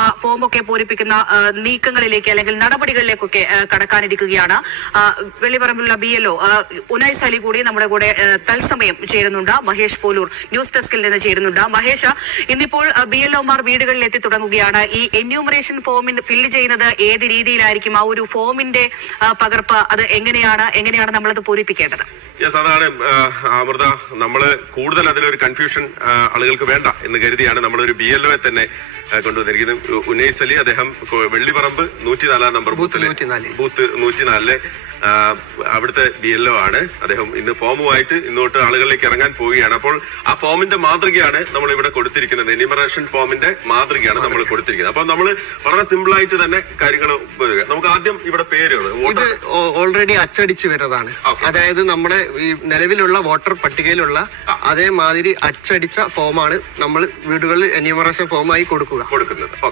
ആ ഫോമൊക്കെ പൂരിപ്പിക്കുന്ന നീക്കങ്ങളിലേക്ക് അല്ലെങ്കിൽ നടപടികളിലേക്കൊക്കെ കടക്കാനിരിക്കുകയാണ്. വെള്ളിപ്പറമ്പിലുള്ള BLO ഉനൈസ് അലി കൂടി നമ്മുടെ കൂടെ തത്സമയം ചേരുന്നുണ്ട്. മഹേഷ് പോലൂർ ന്യൂസ് ഡെസ്കിൽ നിന്ന് ചേരുന്നുണ്ട്. മഹേഷ്, ഇന്നിപ്പോൾ BLOമാർ വീടുകളിൽ എത്തി തുടങ്ങുകയാണ്. ഈ എന്യൂമറേഷൻ ഫോമിൽ ഫില്ല് ചെയ്യുന്നത് ഏത് രീതിയിലായിരിക്കും? ആ ഒരു ഫോമിന്റെ പകർപ്പ് അത് എങ്ങനെയാണ് നമ്മളത് പൂരിപ്പിക്കേണ്ടത്? അതാണ് അമൃത, നമ്മള് കൂടുതൽ അതിലൊരു കൺഫ്യൂഷൻ ആളുകൾക്ക് വേണ്ട എന്ന് കരുതിയാണ് നമ്മളൊരു BLOയെ തന്നെ കൊണ്ടുവന്നിരിക്കുന്നത്. ഉനൈസ് അലി, അദ്ദേഹം വെള്ളിപ്പറമ്പ് 104 നമ്പർ ബൂത്ത് 104 അവിടുത്തെ BLO ആണ്. അദ്ദേഹം ഇന്ന് ഫോമുമായിട്ട് ഇന്നോട്ട് ആളുകളിലേക്ക് ഇറങ്ങാൻ പോവുകയാണ്. അപ്പോൾ ആ ഫോമിന്റെ മാതൃകയാണ് നമ്മൾ ഇവിടെ കൊടുത്തിരിക്കുന്നത്. എന്യൂമറേഷൻ ഫോമിന്റെ മാതൃകയാണ് നമ്മൾ കൊടുത്തിരിക്കുന്നത്. അപ്പൊ നമ്മൾ വളരെ സിമ്പിൾ ആയിട്ട് തന്നെ കാര്യങ്ങൾ നമുക്ക് ആദ്യം ഇവിടെ പേരുകൾ ഇത് ഓൾറെഡി അച്ചടിച്ച് വരുന്നതാണ്. അതായത് നമ്മുടെ ഈ നിലവിലുള്ള വോട്ടർ പട്ടികയിലുള്ള അതേമാതിരി അച്ചടിച്ച ഫോമാണ് നമ്മൾ വീടുകളിൽ എന്യൂമറേഷൻ ഫോമായി കൊടുക്കുന്നത്.